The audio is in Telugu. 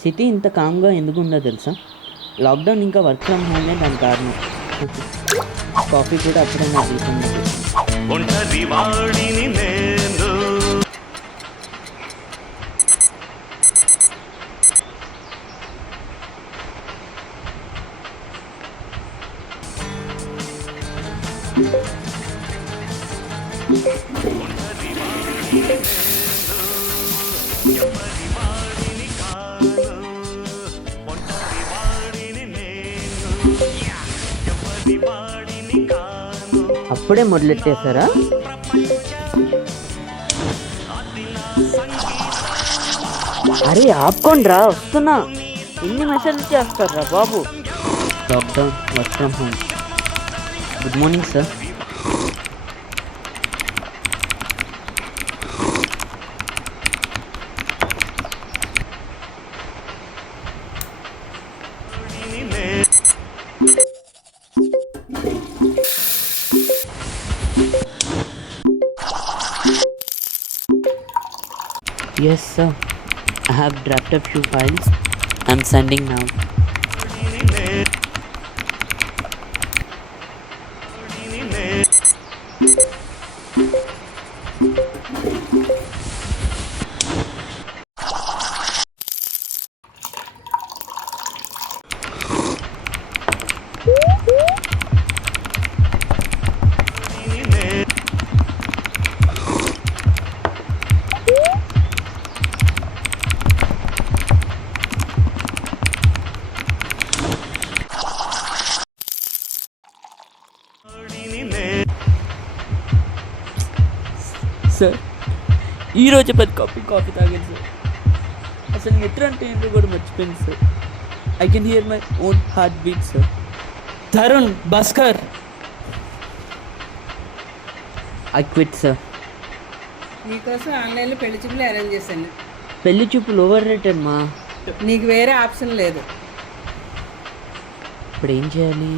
సిటీ ఇంత కామ్గా ఎందుకు ఉందో తెలుసా? లాక్డౌన్ ఇంకా వర్క్ ఫ్రమ్ హోమే దాని కారణం. కాఫీ కూడా అప్పుడే నా జీవితంలో ఒంటరి వాడిని నేను. ఎవరి వాడిని కాను, ఒంటరి వాడిని నేను. ఎవరి వాడిని కాను. అప్పుడే మొదలెట్టేశారా? అరే ఆపుకోండ్రా, వస్తున్నా. ఎన్ని మెసేజ్ చేస్తారా బాబు? Lockdown, work from home. Good morning sir. Yes, sir. I have drafted few files. I'm sending now. Sir, ఈరోజు 10 కాఫీ తాగాను సార్. అసలు నిద్ర అంటే ఏంటో కూడా మర్చిపోయింది sir. I can hear my own heart beat sir. Tarun, Bhaskar, I quit sir. నీకోసం ఆన్లైన్లో పెళ్లి చూపులు అరేంజ్ చేశాను. పెళ్లి చూపులు ఓవర్ రేటెడ్ మా. నీకు వేరే ఆప్షన్ లేదు. ఇప్పుడు ఏం చేయాలి?